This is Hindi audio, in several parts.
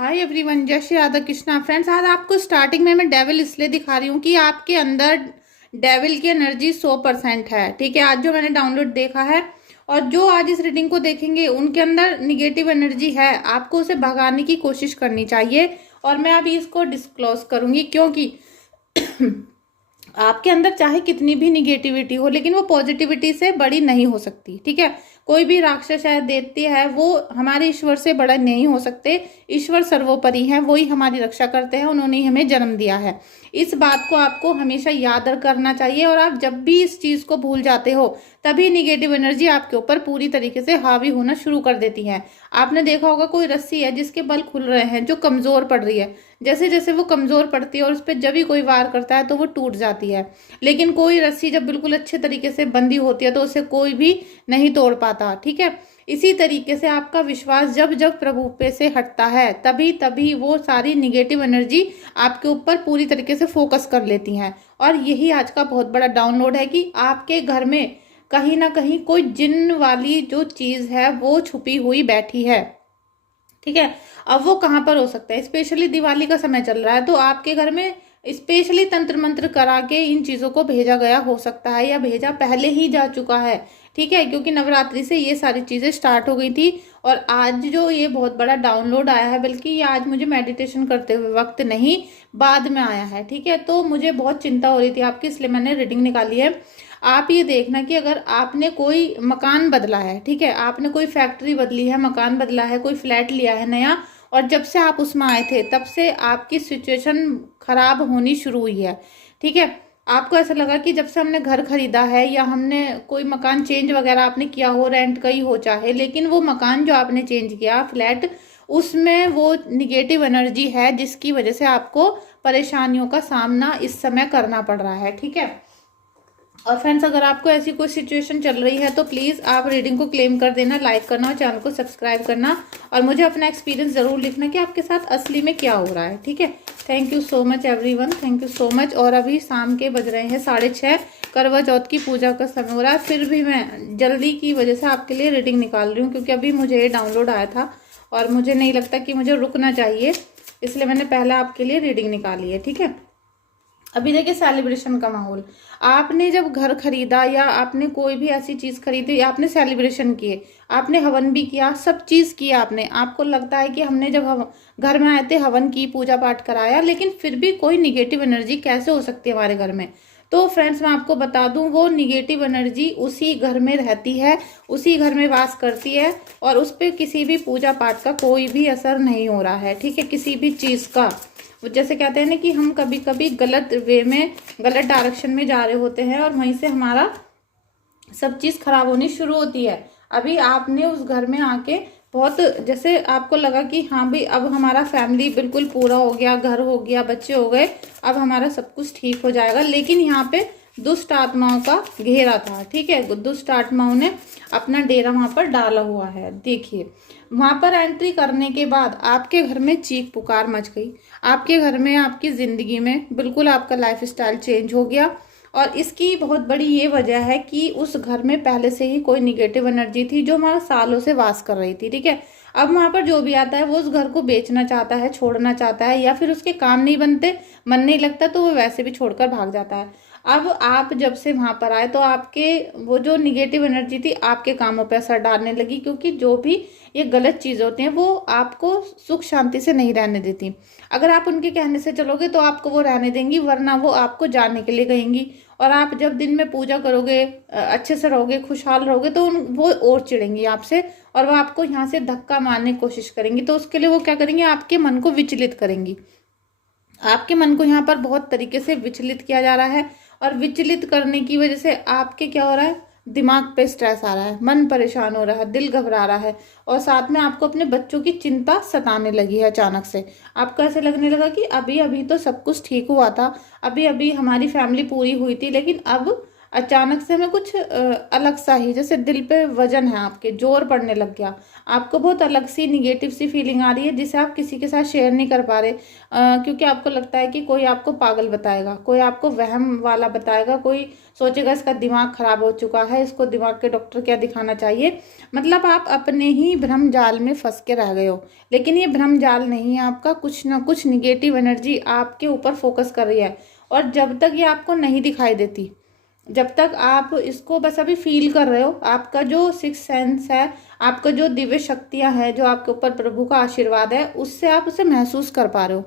हाय एवरीवन, जय श्री राधा कृष्णा। फ्रेंड्स, आज आपको स्टार्टिंग में मैं डेविल इसलिए दिखा रही हूँ कि आपके अंदर डेविल की एनर्जी 100% है। ठीक है, आज जो मैंने डाउनलोड देखा है और जो आज इस रीडिंग को देखेंगे उनके अंदर निगेटिव एनर्जी है। आपको उसे भगाने की कोशिश करनी चाहिए और मैं अभी इसको डिस्क्लोज करूंगी, क्योंकि आपके अंदर चाहे कितनी भी निगेटिविटी हो लेकिन वो पॉजिटिविटी से बड़ी नहीं हो सकती। ठीक है, कोई भी राक्षस है दैत्य है, वो हमारे ईश्वर से बड़ा नहीं हो सकते। ईश्वर सर्वोपरि है, वो ही हमारी रक्षा करते हैं, उन्होंने ही हमें जन्म दिया है। इस बात को आपको हमेशा याद करना चाहिए और आप जब भी इस चीज को भूल जाते हो तभी निगेटिव एनर्जी आपके ऊपर पूरी तरीके से हावी होना शुरू कर देती है। आपने देखा होगा कोई रस्सी है जिसके बल खुल रहे हैं, जो कमजोर पड़ रही है, जैसे जैसे वो कमजोर पड़ती है और उस पर जब भी कोई वार करता है तो वो टूट जाती है। लेकिन कोई रस्सी जब बिल्कुल अच्छे तरीके से बंधी होती है तो उसे कोई भी नहीं तोड़ पाता। ठीक है, इसी तरीके से आपका विश्वास जब जब प्रभु पे से हटता है तभी तभी वो सारी निगेटिव एनर्जी आपके ऊपर पूरी तरीके से फोकस कर लेती हैं। और यही आज का बहुत बड़ा डाउनलोड है कि आपके घर में कहीं ना कहीं कोई जिन्न वाली जो चीज है वो छुपी हुई बैठी है। ठीक है, अब वो कहाँ पर हो सकता है? स्पेशली दिवाली का समय चल रहा है तो आपके घर में स्पेशली तंत्र मंत्र करा के इन चीजों को भेजा गया हो सकता है, या भेजा पहले ही जा चुका है। ठीक है, क्योंकि नवरात्रि से ये सारी चीजें स्टार्ट हो गई थी और आज जो ये बहुत बड़ा डाउनलोड आया है, बल्कि ये आज मुझे मेडिटेशन करते हुए वक्त नहीं, बाद में आया है। ठीक है, तो मुझे बहुत चिंता हो रही थी आपकी, इसलिए मैंने रीडिंग निकाली है। आप ये देखना कि अगर आपने कोई मकान बदला है, ठीक है, आपने कोई फैक्ट्री बदली है, मकान बदला है, कोई फ्लैट लिया है नया, और जब से आप उसमें आए थे तब से आपकी सिचुएशन खराब होनी शुरू हुई है। ठीक है, आपको ऐसा लगा कि जब से हमने घर खरीदा है या हमने कोई मकान चेंज वगैरह आपने किया हो, रेंट का ही हो चाहे, लेकिन वो मकान जो आपने चेंज किया, फ्लैट, उसमें वो निगेटिव एनर्जी है जिसकी वजह से आपको परेशानियों का सामना इस समय करना पड़ रहा है। ठीक है, और फ्रेंड्स, अगर आपको ऐसी कोई सिचुएशन चल रही है तो प्लीज़ आप रीडिंग को क्लेम कर देना, लाइक करना और चैनल को सब्सक्राइब करना और मुझे अपना एक्सपीरियंस ज़रूर लिखना कि आपके साथ असली में क्या हो रहा है। ठीक है, thank you so much everyone, thank you so much. और अभी शाम के बज रहे हैं 6:30, करवा चौथ की पूजा का समय हो रहा है। फिर भी मैं जल्दी की वजह से आपके लिए रीडिंग निकाल रही हूँ, क्योंकि अभी मुझे ये डाउनलोड आया था और मुझे नहीं लगता कि मुझे रुकना चाहिए, इसलिए मैंने पहले आपके लिए रीडिंग निकाली है। ठीक है, अभी देखिए सेलिब्रेशन का माहौल, आपने जब घर खरीदा या आपने कोई भी ऐसी चीज खरीदी, आपने सेलिब्रेशन किए, आपने हवन भी किया, सब चीज किया आपने। आपको लगता है कि हमने जब हम घर में आए थे हवन की, पूजा पाठ कराया, लेकिन फिर भी कोई निगेटिव एनर्जी कैसे हो सकती है हमारे घर में? तो फ्रेंड्स, मैं आपको बता दूं, वो निगेटिव एनर्जी उसी घर में रहती है, उसी घर में वास करती है और उस पर किसी भी पूजा पाठ का कोई भी असर नहीं हो रहा है। ठीक है, किसी भी चीज का, वो जैसे कहते हैं ना कि हम कभी कभी गलत वे में, गलत डायरेक्शन में जा रहे होते हैं और वहीं से हमारा सब चीज खराब होनी शुरू होती है। अभी आपने उस घर में आके बहुत, जैसे आपको लगा कि हाँ भाई अब हमारा फैमिली बिल्कुल पूरा हो गया, घर हो गया, बच्चे हो गए, अब हमारा सब कुछ ठीक हो जाएगा, लेकिन यहाँ पे दुष्ट आत्माओं का घेरा था। ठीक है, दुष्ट आत्माओं ने अपना डेरा वहां पर डाला हुआ है। देखिए, वहां पर एंट्री करने के बाद आपके घर में चीख पुकार मच गई, आपके घर में, आपकी जिंदगी में बिल्कुल आपका लाइफ स्टाइल चेंज हो गया। और इसकी बहुत बड़ी ये वजह है कि उस घर में पहले से ही कोई निगेटिव एनर्जी थी जो हमारा सालों से वास कर रही थी। ठीक है, अब वहां पर जो भी आता है वो उस घर को बेचना चाहता है, छोड़ना चाहता है, या फिर उसके काम नहीं बनते, मन नहीं लगता तो वो वैसे भी छोड़कर भाग जाता है। अब आप जब से वहां पर आए तो आपके वो जो निगेटिव एनर्जी थी आपके कामों पर असर डालने लगी, क्योंकि जो भी ये गलत चीजें होती हैं वो आपको सुख शांति से नहीं रहने देती। अगर आप उनके कहने से चलोगे तो आपको वो रहने देंगी, वरना वो आपको जाने के लिए कहेंगी। और आप जब दिन में पूजा करोगे, अच्छे से रहोगे, खुशहाल रहोगे, तो वो और चिढ़ेंगी आपसे और वो आपको यहाँ से धक्का मारने की कोशिश करेंगी। तो उसके लिए वो क्या करेंगे, आपके मन को विचलित करेंगी। आपके मन को यहाँ पर बहुत तरीके से विचलित किया जा रहा है और विचलित करने की वजह से आपके क्या हो रहा है, दिमाग पे स्ट्रेस आ रहा है, मन परेशान हो रहा है, दिल घबरा रहा है, और साथ में आपको अपने बच्चों की चिंता सताने लगी है। अचानक से आपको ऐसे लगने लगा कि अभी अभी तो सब कुछ ठीक हुआ था, अभी अभी हमारी फैमिली पूरी हुई थी, लेकिन अब अचानक से हमें कुछ अलग सा ही, जैसे दिल पे वजन है आपके, जोर पड़ने लग गया, आपको बहुत अलग सी निगेटिव सी फीलिंग आ रही है जिसे आप किसी के साथ शेयर नहीं कर पा रहे, क्योंकि आपको लगता है कि कोई आपको पागल बताएगा, कोई आपको वहम वाला बताएगा, कोई सोचेगा इसका दिमाग खराब हो चुका है, इसको दिमाग के डॉक्टर क्या दिखाना चाहिए। मतलब आप अपने ही भ्रम जाल में फंस के रह गए हो। लेकिन ये भ्रम जाल नहीं है आपका, कुछ ना कुछ निगेटिव एनर्जी आपके ऊपर फोकस कर रही है। और जब तक ये आपको नहीं दिखाई देती, जब तक आप इसको बस अभी फील कर रहे हो, आपका जो सिक्स सेंस है, आपका जो दिव्य शक्तियां हैं, जो आपके ऊपर प्रभु का आशीर्वाद है, उससे आप उसे महसूस कर पा रहे हो।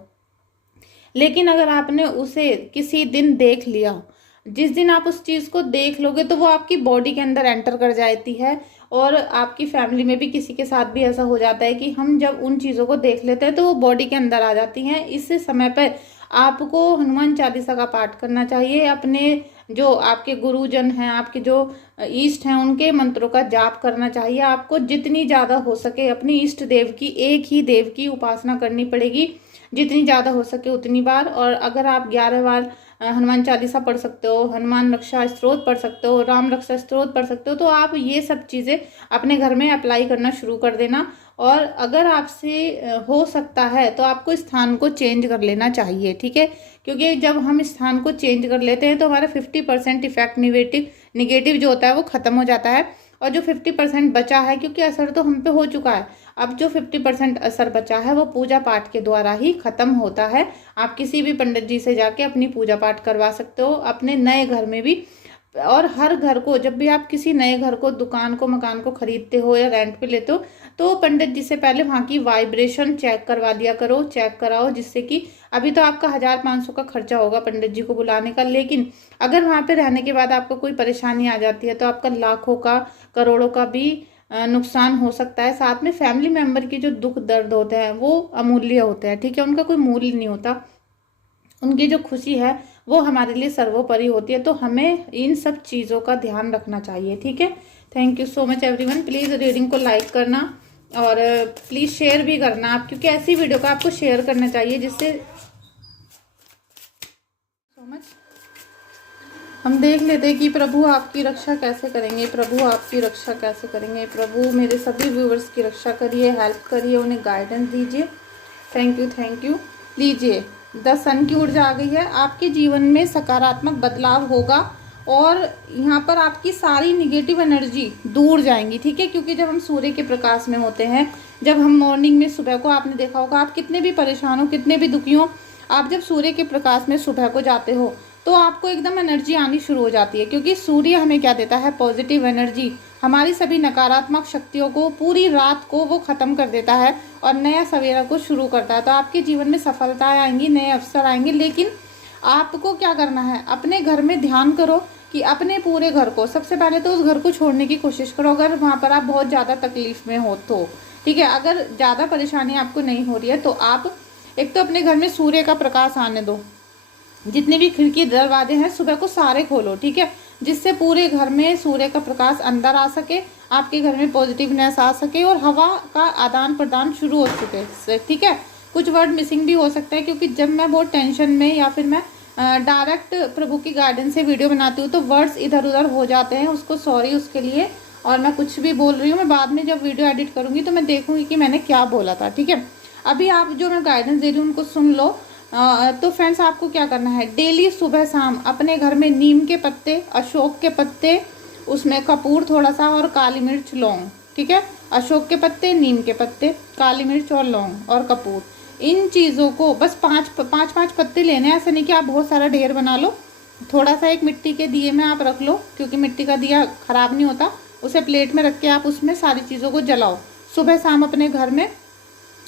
लेकिन अगर आपने उसे किसी दिन देख लिया, जिस दिन आप उस चीज को देख लोगे तो वो आपकी बॉडी के अंदर एंटर कर जाती है। और आपकी फैमिली में भी किसी के साथ भी ऐसा हो जाता है कि हम जब उन चीजों को देख लेते हैं तो वो बॉडी के अंदर आ जाती हैं। इस समय पर आपको हनुमान चालीसा का पाठ करना चाहिए, अपने जो आपके गुरुजन हैं, आपके जो इष्ट हैं, उनके मंत्रों का जाप करना चाहिए। आपको जितनी ज्यादा हो सके अपनी इष्ट देव की, एक ही देव की उपासना करनी पड़ेगी, जितनी ज्यादा हो सके उतनी बार। और अगर आप 11 बार हनुमान चालीसा पढ़ सकते हो, हनुमान रक्षा स्तोत्र पढ़ सकते हो, राम रक्षा स्तोत्र पढ़ सकते हो, तो आप ये सब चीजें अपने घर में अप्लाई करना शुरू कर देना। और अगर आपसे हो सकता है तो आपको स्थान को चेंज कर लेना चाहिए, ठीक है, क्योंकि जब हम स्थान को चेंज कर लेते हैं तो हमारा 50% इफेक्ट निगेटिव जो होता है वो खत्म हो जाता है। और जो 50% बचा है, क्योंकि असर तो हम पे हो चुका है, अब जो 50% असर बचा है वो पूजा पाठ के द्वारा ही खत्म होता है। आप किसी भी पंडित जी से जाके अपनी पूजा पाठ करवा सकते हो, अपने नए घर में भी। और हर घर को, जब भी आप किसी नए घर को, दुकान को, मकान को खरीदते हो या रेंट पे लेते हो, तो पंडित जी से पहले वहाँ की वाइब्रेशन चेक करवा लिया करो, चेक कराओ, जिससे कि अभी तो आपका 1500 का खर्चा होगा पंडित जी को बुलाने का, लेकिन अगर वहाँ पे रहने के बाद आपको कोई परेशानी आ जाती है तो आपका लाखों का, करोड़ों का भी नुकसान हो सकता है। साथ में फैमिली मेंबर की जो दुख दर्द होते हैं वो अमूल्य होते हैं, ठीक है, उनका कोई मूल्य नहीं होता, उनकी जो खुशी है वो हमारे लिए सर्वोपरि होती है। तो हमें इन सब चीज़ों का ध्यान रखना चाहिए, ठीक है। Thank you so much everyone. Please reading को लाइक करना और प्लीज़ शेयर भी करना आप, क्योंकि ऐसी वीडियो का आपको शेयर करना चाहिए जिससे सो मच। हम देख लेते हैं कि प्रभु आपकी रक्षा कैसे करेंगे, प्रभु आपकी रक्षा कैसे करेंगे। प्रभु मेरे सभी व्यूवर्स की रक्षा करिए, हेल्प करिए, उन्हें गाइडेंस दीजिए। Thank you. लीजिए, 10 सन की ऊर्जा आ गई है, आपके जीवन में सकारात्मक बदलाव होगा और यहाँ पर आपकी सारी निगेटिव एनर्जी दूर जाएंगी, ठीक है, क्योंकि जब हम सूर्य के प्रकाश में होते हैं, जब हम मॉर्निंग में, सुबह को आपने देखा होगा, आप कितने भी परेशान हो, कितने भी दुखी हो, आप जब सूर्य के प्रकाश में सुबह को जाते हो तो आपको एकदम एनर्जी आनी शुरू हो जाती है, क्योंकि सूर्य हमें क्या देता है, पॉजिटिव एनर्जी। हमारी सभी नकारात्मक शक्तियों को पूरी रात को वो खत्म कर देता है और नया सवेरा को शुरू करता है। तो आपके जीवन में सफलताएं आएंगी, नए अवसर आएंगे, लेकिन आपको क्या करना है, अपने घर में ध्यान करो कि अपने पूरे घर को, सबसे पहले तो उस घर को छोड़ने की कोशिश करो अगर वहाँ पर आप बहुत ज़्यादा तकलीफ में हो तो, ठीक है। अगर ज़्यादा परेशानी आपको नहीं हो रही है तो आप एक तो अपने घर में सूर्य का प्रकाश आने दो, जितने भी खिड़की दरवाजे हैं सुबह को सारे खोलो, ठीक है, जिससे पूरे घर में सूर्य का प्रकाश अंदर आ सके, आपके घर में पॉजिटिवनेस आ सके और हवा का आदान प्रदान शुरू हो चुके, ठीक है। कुछ वर्ड मिसिंग भी हो सकता है, क्योंकि जब मैं बहुत टेंशन में या फिर मैं डायरेक्ट प्रभु की गाइडेंस से वीडियो बनाती हूँ तो वर्ड्स इधर उधर हो जाते हैं, उसको सॉरी उसके लिए। और मैं कुछ भी बोल रही हूँ, मैं बाद में जब वीडियो एडिट करूँगी तो मैं देखूँगी कि मैंने क्या बोला था, ठीक है। अभी आप जो मैं गाइडेंस दे रही हूँ उनको सुन लो। तो फ्रेंड्स, आपको क्या करना है, डेली सुबह शाम अपने घर में नीम के पत्ते, अशोक के पत्ते, उसमें कपूर थोड़ा सा और काली मिर्च, लौंग, ठीक है, अशोक के पत्ते, नीम के पत्ते, काली मिर्च और लौंग और कपूर, इन चीज़ों को बस पाँच पत्ते लेने हैं, ऐसा नहीं कि आप बहुत सारा ढेर बना लो। थोड़ा सा एक मिट्टी के दिए में आप रख लो, क्योंकि मिट्टी का दिया खराब नहीं होता, उसे प्लेट में रख के आप उसमें सारी चीज़ों को जलाओ। सुबह शाम अपने घर में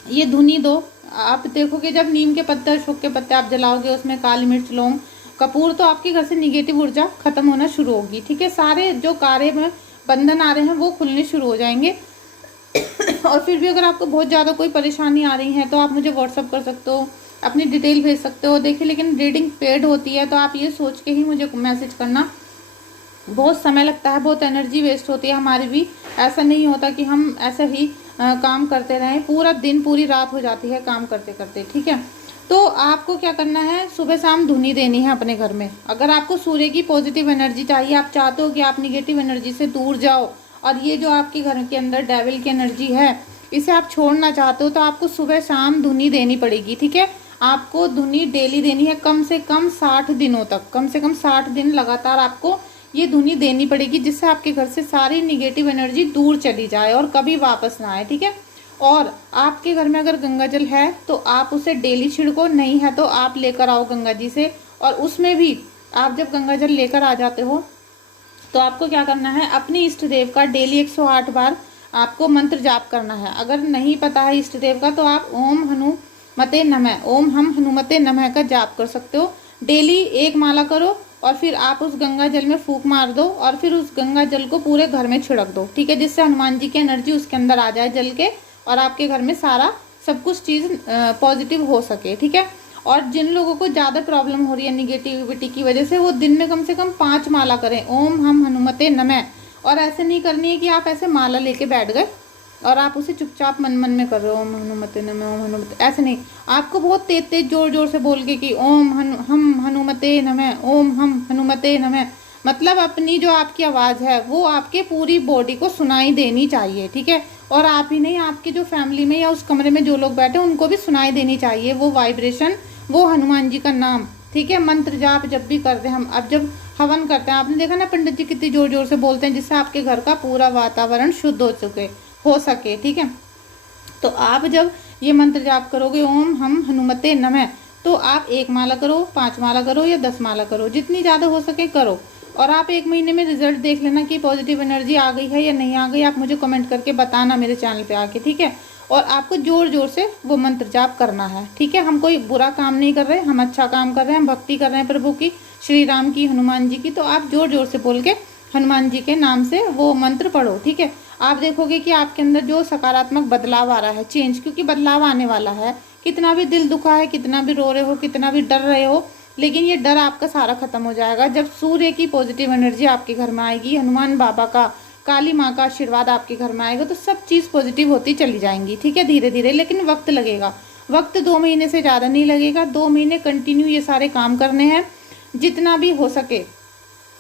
ये धुनी दो। आप देखोगे जब नीम के पत्ते, अशोक के पत्ते आप जलाओगे, उसमें काली मिर्च, लौंग, कपूर, तो आपके घर से निगेटिव ऊर्जा खत्म होना शुरू होगी, ठीक है। सारे जो कार्य में बंधन आ रहे हैं वो खुलने शुरू हो जाएंगे। और फिर भी अगर आपको बहुत ज़्यादा कोई परेशानी आ रही है तो आप मुझे व्हाट्सअप कर सकते हो, अपनी डिटेल भेज सकते हो। देखिए, लेकिन रीडिंग पेड होती है तो आप ये सोच के ही मुझे मैसेज करना, बहुत समय लगता है, बहुत एनर्जी वेस्ट होती है हमारी भी। ऐसा नहीं होता कि हम ऐसे ही काम करते रहें, पूरा दिन पूरी रात हो जाती है काम करते करते, ठीक है। तो आपको क्या करना है, सुबह शाम धुनी देनी है अपने घर में। अगर आपको सूर्य की पॉजिटिव एनर्जी चाहिए, आप चाहते हो कि आप निगेटिव एनर्जी से दूर जाओ और ये जो आपके घर के अंदर डेविल की एनर्जी है इसे आप छोड़ना चाहते हो, तो आपको सुबह शाम धुनी देनी पड़ेगी। ठीक है, आपको धुनी डेली देनी है, कम से कम 60 दिनों तक, कम से कम 60 दिन लगातार आपको ये धुनी देनी पड़ेगी, जिससे आपके घर से सारी निगेटिव एनर्जी दूर चली जाए और कभी वापस ना आए। ठीक है, और आपके घर में अगर गंगा जल है तो आप उसे डेली छिड़को, नहीं है तो आप लेकर आओ गंगा जी से। और उसमें भी आप जब गंगा जल लेकर आ जाते हो तो आपको क्या करना है, अपने इष्ट देव का डेली 108 बार आपको मंत्र जाप करना है। अगर नहीं पता है इष्ट देव का तो आप ओम हनुमते नमः, ओम हम हनुमते नमः का जाप कर सकते हो। डेली एक माला करो और फिर आप उस गंगा जल में फूंक मार दो और फिर उस गंगा जल को पूरे घर में छिड़क दो। ठीक है, जिससे हनुमान जी की एनर्जी उसके अंदर आ जाए जल के, और आपके घर में सारा सब कुछ चीज़ पॉजिटिव हो सके। ठीक है, और जिन लोगों को ज़्यादा प्रॉब्लम हो रही है निगेटिविटी की वजह से, वो दिन में कम से कम 5 माला करें, ओम हम हनुमते नमः। और ऐसे नहीं करनी है कि आप ऐसे माला लेके बैठ गए और आप उसे चुपचाप मन मन में कर रहे हो, ओम हनुमते नमः, ओम हनुमते, ऐसे नहीं। आपको बहुत तेज तेज जोर जोर से बोल के कि ओम हम हनुमते नमः, ओम हम हनुमते नमः, मतलब अपनी जो आपकी आवाज़ है वो आपके पूरी बॉडी को सुनाई देनी चाहिए। ठीक है, और आप ही नहीं, आपकी जो फैमिली में या उस कमरे में जो लोग बैठे उनको भी सुनाई देनी चाहिए वो वाइब्रेशन, वो हनुमान जी का नाम। ठीक है, मंत्र जाप जब भी करते हैं हम, अब जब हवन करते हैं, आपने देखा ना पंडित जी कितनी जोर जोर से बोलते हैं, जिससे आपके घर का पूरा वातावरण शुद्ध हो सके। ठीक है, तो आप जब ये मंत्र जाप करोगे ओम हम हनुमते नमः, तो आप 1 माला करो, 5 माला करो या 10 माला करो, जितनी ज़्यादा हो सके करो। और आप 1 महीने में रिजल्ट देख लेना कि पॉजिटिव एनर्जी आ गई है या नहीं आ गई, आप मुझे कमेंट करके बताना मेरे चैनल पे आके। ठीक है, और आपको जोर जोर से वो मंत्र जाप करना है। ठीक है, हम कोई बुरा काम नहीं कर रहे, हम अच्छा काम कर रहे हैं, हम भक्ति कर रहे हैं प्रभु की, श्री राम की, हनुमान जी की। तो आप जोर जोर से बोल के हनुमान जी के नाम से वो मंत्र पढ़ो। ठीक है, आप देखोगे कि आपके अंदर जो सकारात्मक बदलाव आ रहा है, चेंज, क्योंकि बदलाव आने वाला है। कितना भी दिल दुखा है, कितना भी रो रहे हो, कितना भी डर रहे हो, लेकिन ये डर आपका सारा खत्म हो जाएगा जब सूर्य की पॉजिटिव एनर्जी आपके घर में आएगी, हनुमान बाबा का, काली माँ का आशीर्वाद आपके घर में आएगा, तो सब चीज़ पॉजिटिव होती चली जाएंगी। ठीक है, धीरे धीरे, लेकिन वक्त लगेगा। वक्त 2 महीने से ज़्यादा नहीं लगेगा, 2 महीने कंटिन्यू ये सारे काम करने हैं, जितना भी हो सके।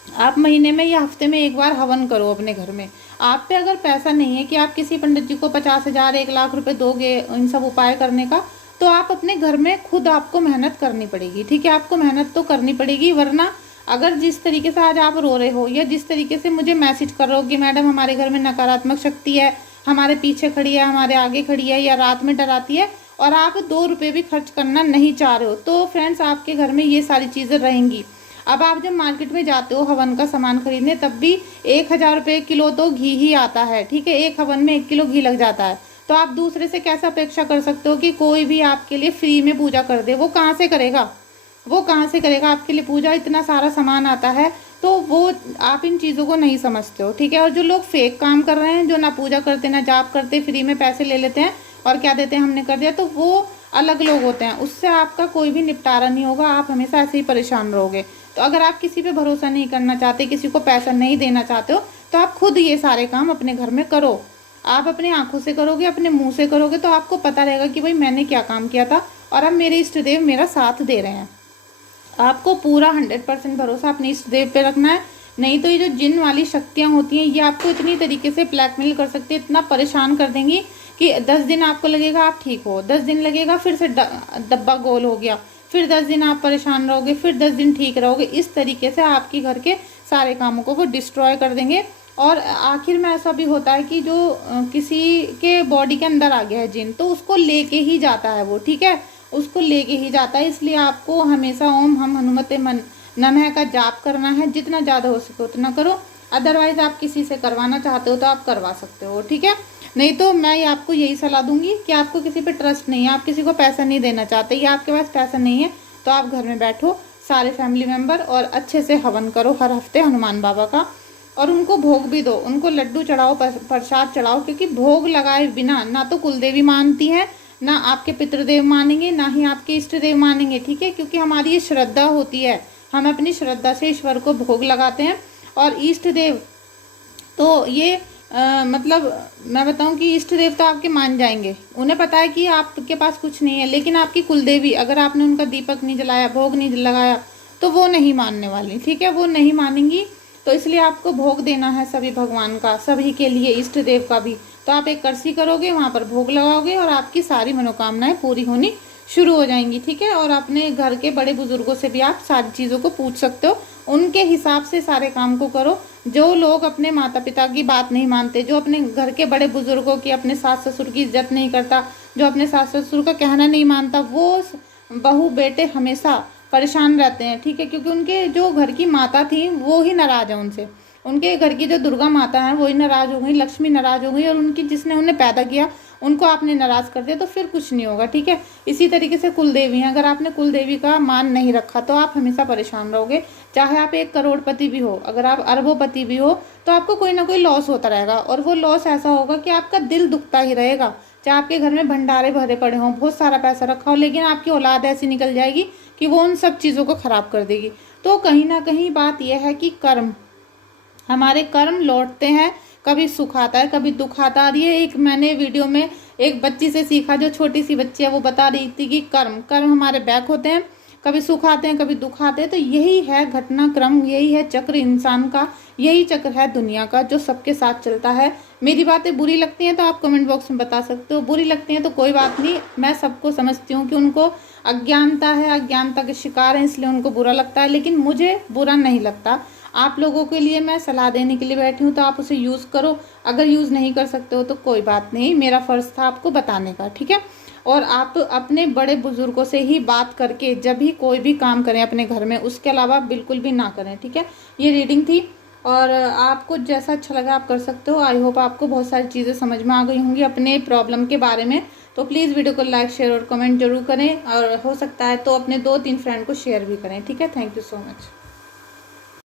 आप महीने में या हफ्ते में 1 बार हवन करो अपने घर में। आप पे अगर पैसा नहीं है कि आप किसी पंडित जी को 50,000 1 लाख रुपए दोगे इन सब उपाय करने का, तो आप अपने घर में खुद आपको मेहनत करनी पड़ेगी। ठीक है, आपको मेहनत तो करनी पड़ेगी, वरना अगर जिस तरीके से आज आप रो रहे हो या जिस तरीके से मुझे मैसेज कर रहे हो कि मैडम हमारे घर में नकारात्मक शक्ति है, हमारे पीछे खड़ी है, हमारे आगे खड़ी है, या रात में डराती है, और आप 2 रुपये भी खर्च करना नहीं चाह रहे हो, तो फ्रेंड्स आपके घर में ये सारी चीज़ें रहेंगी। अब आप जब मार्केट में जाते हो हवन का सामान खरीदने, तब भी 1000 रुपये किलो तो घी ही आता है। ठीक है, एक हवन में 1 किलो घी लग जाता है। तो आप दूसरे से कैसे अपेक्षा कर सकते हो कि कोई भी आपके लिए फ्री में पूजा कर दे? वो कहाँ से करेगा, वो कहाँ से करेगा आपके लिए पूजा? इतना सारा सामान आता है, तो वो आप इन चीज़ों को नहीं समझते हो। ठीक है, और जो लोग फेक काम कर रहे हैं, जो ना पूजा करते ना जाप करते, फ्री में पैसे ले लेते हैं और क्या देते हैं, हमने कर दिया, तो वो अलग लोग होते हैं। उससे आपका कोई भी निपटारा नहीं होगा, आप हमेशा ऐसे ही परेशान रहोगे। तो अगर आप किसी पे भरोसा नहीं करना चाहते, किसी को पैसा नहीं देना चाहते हो, तो आप खुद ये सारे काम अपने घर में करो। आप अपनी आंखों से करोगे, अपने मुंह से करोगे, तो आपको पता रहेगा कि भाई मैंने क्या काम किया था और अब मेरे इष्ट देव मेरा साथ दे रहे हैं। आपको पूरा 100% भरोसा अपने इष्ट देव पे रखना है, नहीं तो ये जो जिन वाली शक्तियाँ होती हैं ये आपको इतनी तरीके से ब्लैकमेल कर सकती है, इतना परेशान कर देंगी कि 10 दिन आपको लगेगा आप ठीक हो, 10 दिन लगेगा फिर से डब्बा गोल हो गया, फिर 10 दिन आप परेशान रहोगे, फिर 10 दिन ठीक रहोगे। इस तरीके से आपके घर के सारे कामों को वो डिस्ट्रॉय कर देंगे। और आखिर में ऐसा भी होता है कि जो किसी के बॉडी के अंदर आ गया है जिन, तो उसको लेके ही जाता है वो। ठीक है, उसको लेके ही जाता है। इसलिए आपको हमेशा ओम हम हनुमते नमः का जाप करना है, जितना ज़्यादा हो सके उतना करो। अदरवाइज आप किसी से करवाना चाहते हो तो आप करवा सकते हो। ठीक है, नहीं तो मैं आपको यही सलाह दूंगी कि आपको किसी पे ट्रस्ट नहीं है, आप किसी को पैसा नहीं देना चाहते या आपके पास पैसा नहीं है, तो आप घर में बैठो सारे फैमिली मेम्बर और अच्छे से हवन करो हर हफ्ते हनुमान बाबा का, और उनको भोग भी दो, उनको लड्डू चढ़ाओ, प्रसाद चढ़ाओ, क्योंकि भोग लगाए बिना ना तो कुलदेवी मानती हैं, ना आपके पितृदेव मानेंगे, ना ही आपके इष्ट देव मानेंगे। ठीक है, क्योंकि हमारी ये श्रद्धा होती है, हम अपनी श्रद्धा से ईश्वर को भोग लगाते हैं। और इष्ट देव तो ये मतलब मैं बताऊं कि इष्ट देवता आपके मान जाएंगे। उन्हें पता है कि आपके पास कुछ नहीं है, लेकिन आपकी कुलदेवी, अगर आपने उनका दीपक नहीं जलाया, भोग नहीं लगाया, तो वो नहीं मानने वाली, ठीक है, वो नहीं मानेंगी। तो इसलिए आपको भोग देना है सभी भगवान का, सभी के लिए, इष्ट देव का भी। तो आप एक करसी करोगे, वहाँ पर भोग लगाओगे और आपकी सारी मनोकामनाएं पूरी होनी शुरू हो जाएंगी, ठीक है। और अपने घर के बड़े बुजुर्गों से भी आप सारी चीज़ों को पूछ सकते हो, उनके हिसाब से सारे काम को करो। जो लोग अपने माता पिता की बात नहीं मानते, जो अपने घर के बड़े बुजुर्गों की, अपने सास ससुर की इज्जत नहीं करता, जो अपने सास ससुर का कहना नहीं मानता, वो बहू बेटे हमेशा परेशान रहते हैं, ठीक है, क्योंकि उनके जो घर की माता थी वो ही नाराज है उनसे। उनके घर की जो दुर्गा माता है वही नाराज हो गई, लक्ष्मी नाराज हो गई, और उनकी जिसने उन्हें पैदा किया उनको आपने नाराज कर दिया, तो फिर कुछ नहीं होगा, ठीक है। इसी तरीके से कुलदेवी हैं, अगर आपने कुलदेवी का मान नहीं रखा तो आप हमेशा परेशान रहोगे। चाहे आप 1 करोड़पति भी हो, अगर आप अरबोपति भी हो, तो आपको कोई ना कोई लॉस होता रहेगा, और वो लॉस ऐसा होगा कि आपका दिल दुखता ही रहेगा। चाहे आपके घर में भंडारे भरे पड़े हों, बहुत सारा पैसा रखा हो, लेकिन आपकी औलाद ऐसी निकल जाएगी कि वो उन सब चीज़ों को खराब कर देगी। तो कहीं ना कहीं बात यह है कि कर्म, हमारे कर्म लौटते हैं, कभी सुख आता है कभी दुख आता है। और ये एक मैंने वीडियो में एक बच्ची से सीखा, जो छोटी सी बच्ची है, वो बता रही थी कि कर्म कर्म हमारे बैक होते हैं, कभी सुख आते हैं कभी दुख आते हैं। तो यही है घटनाक्रम, यही है चक्र इंसान का, यही चक्र है दुनिया का, जो सबके साथ चलता है। मेरी बातें बुरी लगती हैं तो आप कमेंट बॉक्स में बता सकते हो, बुरी लगती हैं तो कोई बात नहीं, मैं सबको समझती हूँ कि उनको अज्ञानता है, अज्ञानता के शिकार हैं, इसलिए उनको बुरा लगता है, लेकिन मुझे बुरा नहीं लगता। आप लोगों के लिए मैं सलाह देने के लिए बैठी हूँ, तो आप उसे यूज़ करो। अगर यूज़ नहीं कर सकते हो तो कोई बात नहीं, मेरा फ़र्ज़ था आपको बताने का, ठीक है। और आप अपने बड़े बुजुर्गों से ही बात करके जब भी कोई भी काम करें अपने घर में, उसके अलावा बिल्कुल भी ना करें, ठीक है। ये रीडिंग थी, और आपको जैसा अच्छा लगा आप कर सकते हो। आई होप आपको बहुत सारी चीज़ें समझ में आ गई होंगी अपने प्रॉब्लम के बारे में। तो प्लीज़ वीडियो को लाइक शेयर और कमेंट जरूर करें, और हो सकता है तो अपने 2-3 फ्रेंड को शेयर भी करें, ठीक है। Thank you so much.